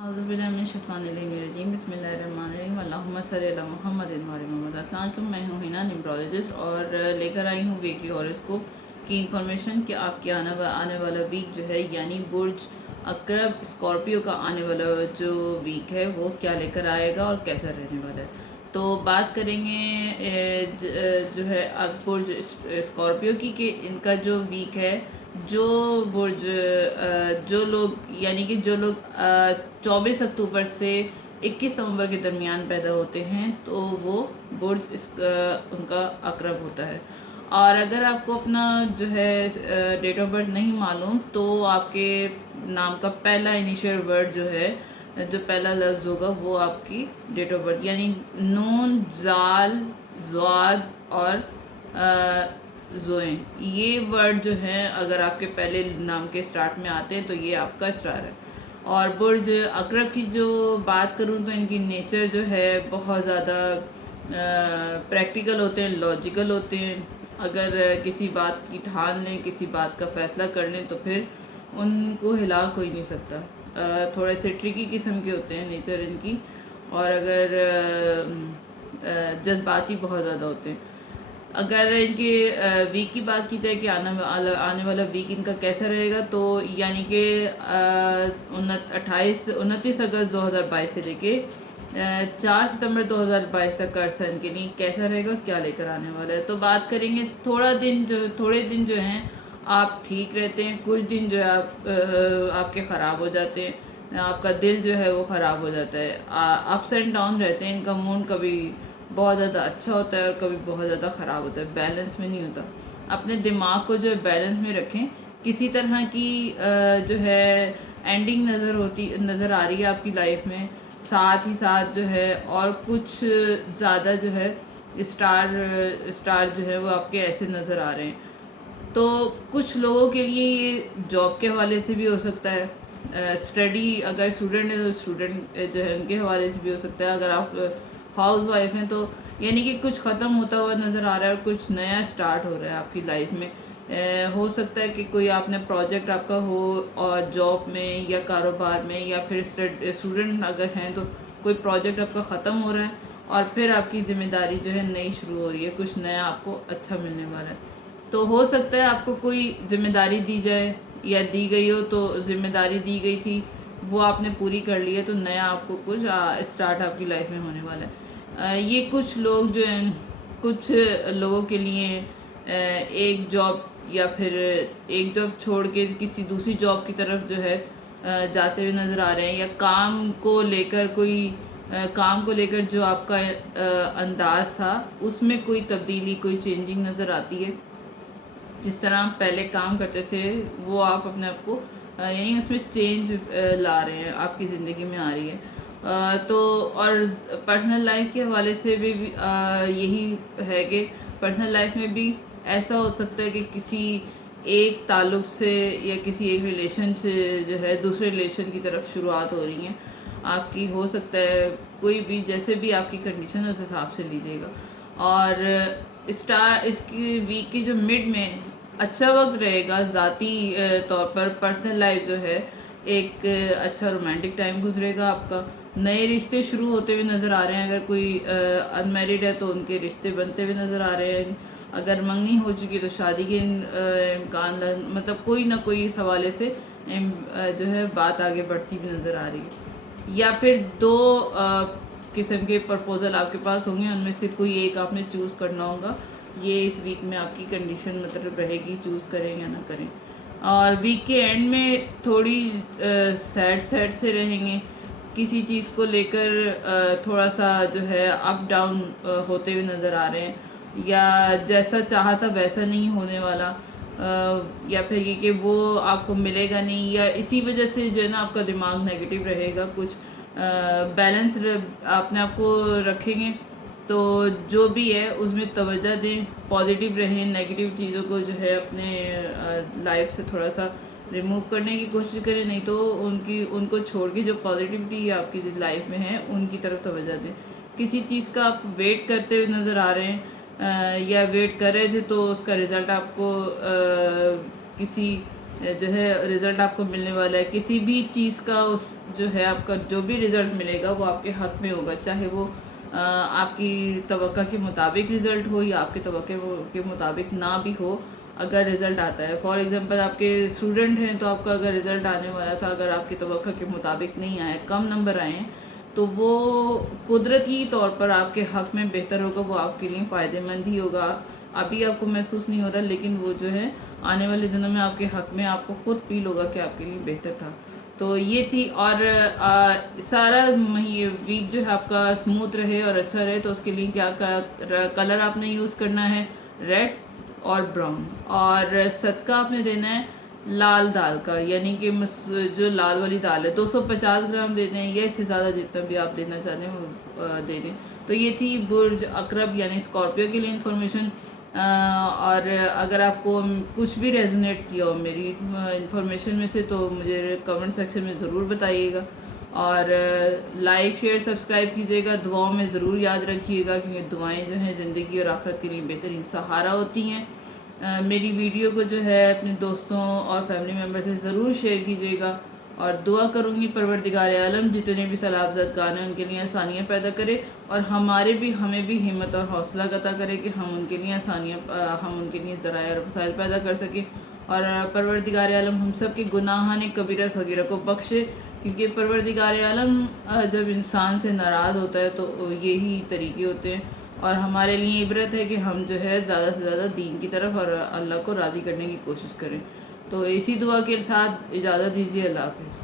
अऊज़ु बिल्लाहि मिनश शैतानिर रजीम बिस्मिल्लाहिर्रहमानिर्रहीम अल्लाहुम्मा सल्लि अला मुहम्मदिन व आलि मुहम्मद। अस्सलाम वालेकुम, मैं हूँ हिना न्यूमरोलॉजिस्ट और लेकर आई हूँ वीकली हॉरोस्कोप की इन्फॉर्मेशन कि आपके आने वाला वीक जो है यानी बुर्ज अकरब स्कॉर्पियो का आने वाला जो वीक है वो क्या लेकर आएगा और कैसा रहने वाला है। तो बात करेंगे जो है अब बुर्ज स्कॉर्पियो की कि इनका जो वीक है, जो बुर्ज जो लोग यानी कि जो लोग 24 अक्टूबर से 21 नवंबर के दरमियान पैदा होते हैं तो वो बुर्ज उनका अकरब होता है। और अगर आपको अपना जो है डेट ऑफ बर्थ नहीं मालूम तो आपके नाम का पहला इनिशियल वर्ड जो है, जो पहला लफ्ज़ होगा वो आपकी डेट ऑफ बर्थ यानी नून, जाल, ज़्वाद और ज़ोएं, ये वर्ड जो हैं अगर आपके पहले नाम के स्टार्ट में आते हैं तो ये आपका स्टार है। और बुर्ज अकरब की जो बात करूँ तो इनकी नेचर जो है बहुत ज़्यादा प्रैक्टिकल होते हैं, लॉजिकल होते हैं। अगर किसी बात की ठान लें, किसी बात का फ़ैसला कर लें तो फिर उनको हिला कोई नहीं सकता। थोड़े से ट्रिकी किस्म के होते हैं नेचर इनकी, और अगर जज्बाती बहुत ज़्यादा होते हैं। अगर इनके वीक की बात की जाए कि आने वाला वीक इनका कैसा रहेगा, तो यानी कि 29 अगस्त 2022 से लेके 4 सितंबर 2022 तक का अर्सा इनके लिए कैसा रहेगा, क्या लेकर आने वाला है। तो बात करेंगे थोड़े दिन जो हैं आप ठीक रहते हैं, कुछ दिन जो है आपके ख़राब हो जाते हैं, आपका दिल जो है वो ख़राब हो जाता है। अप्स एंड डाउन रहते हैं, इनका मूड कभी बहुत ज़्यादा अच्छा होता है और कभी बहुत ज़्यादा ख़राब होता है, बैलेंस में नहीं होता। अपने दिमाग को जो है बैलेंस में रखें। किसी तरह की जो है एंडिंग नज़र आ रही है आपकी लाइफ में, साथ ही साथ जो है और कुछ ज़्यादा जो है स्टार जो है वो आपके ऐसे नज़र आ रहे हैं। तो कुछ लोगों के लिए ये जॉब के हवाले से भी हो सकता है, स्टडी अगर स्टूडेंट है तो स्टूडेंट जो है उनके हवाले से भी हो सकता है। अगर आप हाउस वाइफ हैं तो यानी कि कुछ ख़त्म होता हुआ नज़र आ रहा है और कुछ नया स्टार्ट हो रहा है आपकी लाइफ में। हो सकता है कि कोई आपने प्रोजेक्ट आपका हो और जॉब में या कारोबार में, या फिर स्टूडेंट अगर हैं तो कोई प्रोजेक्ट आपका ख़त्म हो रहा है और फिर आपकी ज़िम्मेदारी जो है नई शुरू हो रही है, कुछ नया आपको अच्छा मिलने वाला है। तो हो सकता है आपको कोई ज़िम्मेदारी दी जाए या दी गई हो, तो ज़िम्मेदारी दी गई थी वो आपने पूरी कर ली है, तो नया आपको कुछ स्टार्ट आपकी लाइफ में होने वाला है। ये कुछ लोग जो हैं, कुछ लोगों के लिए एक जॉब या फिर एक जॉब छोड़ के किसी दूसरी जॉब की तरफ जो है जाते हुए नज़र आ रहे हैं, या काम को लेकर जो आपका अंदाज़ था उसमें कोई तब्दीली, कोई चेंजिंग नज़र आती है। जिस तरह आप पहले काम करते थे वो आप अपने आप को यानी उसमें चेंज ला रहे हैं, आपकी ज़िंदगी में आ रही है। तो और पर्सनल लाइफ के हवाले से भी यही है कि पर्सनल लाइफ में भी ऐसा हो सकता है कि किसी एक ताल्लुक़ से या किसी एक रिलेशन से जो है दूसरे रिलेशन की तरफ शुरुआत हो रही है आपकी। हो सकता है कोई भी, जैसे भी आपकी कंडीशन है उस हिसाब से लीजिएगा। और इसकी वीक की जो मिड में अच्छा वक्त रहेगा ज़ाती तौर पर, पर्सनल लाइफ जो है एक अच्छा रोमांटिक टाइम गुजरेगा आपका। नए रिश्ते शुरू होते हुए नज़र आ रहे हैं। अगर कोई अनमैरिड है तो उनके रिश्ते बनते हुए नज़र आ रहे हैं। अगर मंगनी हो चुकी है तो शादी के इम्कान, मतलब कोई ना कोई इस हवाले से जो है बात आगे बढ़ती हुई नज़र आ रही है। या फिर दो किस्म के प्रपोज़ल आपके पास होंगे, उनमें से कोई एक आपने चूज़ करना होगा। ये इस वीक में आपकी कंडीशन मतलब रहेगी, चूज़ करें या ना करें। और वीक के एंड में थोड़ी सैड से रहेंगे, किसी चीज़ को लेकर थोड़ा सा जो है अप डाउन होते हुए नज़र आ रहे हैं, या जैसा चाहा था वैसा नहीं होने वाला, या फिर ये कि वो आपको मिलेगा नहीं, या इसी वजह से जो है ना आपका दिमाग नेगेटिव रहेगा। कुछ बैलेंस अपने आप को रखेंगे तो जो भी है उसमें तवज्जो दें, पॉजिटिव रहें, नेगेटिव चीज़ों को जो है अपने लाइफ से थोड़ा सा रिमूव करने की कोशिश करें, नहीं तो उनको छोड़ के जो पॉजिटिविटी आपकी लाइफ में है उनकी तरफ तवज्जो दें। किसी चीज़ का आप वेट करते हुए नज़र आ रहे हैं या वेट कर रहे थे तो उसका रिज़ल्ट आपको किसी جو ہے رزلٹ آپ کو ملنے والا ہے. کسی بھی چیز کا اس جو ہے آپ کا جو بھی رزلٹ ملے گا وہ آپ کے حق میں ہوگا, چاہے وہ آپ کی توقع کے مطابق رزلٹ ہو یا آپ کی توقع کے مطابق نہ بھی ہو. اگر رزلٹ آتا ہے, فار ایگزامپل آپ کے اسٹوڈنٹ ہیں تو آپ کا اگر رزلٹ آنے والا تھا, اگر آپ کی توقع کے مطابق نہیں آئے, کم نمبر آئے ہیں, تو وہ قدرتی طور پر آپ کے حق میں بہتر ہوگا, وہ آپ کے لیے فائدہ مند ہی ہوگا. ابھی آپ کو محسوس نہیں ہو رہا, لیکن وہ جو ہے آنے والے دنوں میں آپ کے حق میں آپ کو خود فیل ہوگا کہ آپ کے لیے بہتر تھا. تو یہ تھی. اور سارا ویک جو ہے آپ کا اسموتھ رہے اور اچھا رہے, تو اس کے لیے کیا کلر آپ نے یوز کرنا ہے, ریڈ اور براؤن. اور صدقہ آپ نے دینا ہے لال دال کا, یعنی کہ جو لال والی دال ہے 250 گرام دے دیں, یا اس سے زیادہ جتنا بھی آپ دینا چاہیں وہ دے دیں. تو یہ تھی برج عقرب یعنی اسکارپیو کے لیے انفارمیشن. اور اگر آپ کو کچھ بھی ریزونیٹ کیا ہو میری انفارمیشن میں سے, تو مجھے کمنٹ سیکشن میں ضرور بتائیے گا. اور لائک شیئر سبسکرائب کیجیے گا. دعاؤں میں ضرور یاد رکھیے گا, کیونکہ دعائیں جو ہیں زندگی اور آخرت کے لیے بہترین سہارا ہوتی ہیں. میری ویڈیو کو جو ہے اپنے دوستوں اور فیملی ممبر سے ضرور شیئر کیجیے گا. اور دعا کروں گی پروردگار عالم جتنے بھی سیلاب زدگان ہیں ان کے لیے آسانیاں پیدا کرے, اور ہمیں بھی ہمت اور حوصلہ عطا کرے کہ ہم ان کے لیے ذرائع اور وسائل پیدا کر سکیں. اور پروردگار عالم ہم سب کے گناہان کبیرہ صغیرہ کو بخشے, کیونکہ پروردگار عالم جب انسان سے ناراض ہوتا ہے تو یہی طریقے ہوتے ہیں. اور ہمارے لیے عبرت ہے کہ ہم جو ہے زیادہ سے زیادہ دین کی طرف اور اللہ کو راضی کرنے کی کوشش کریں. تو اسی دعا کے ساتھ اجازت دیجیے. اللہ حافظ.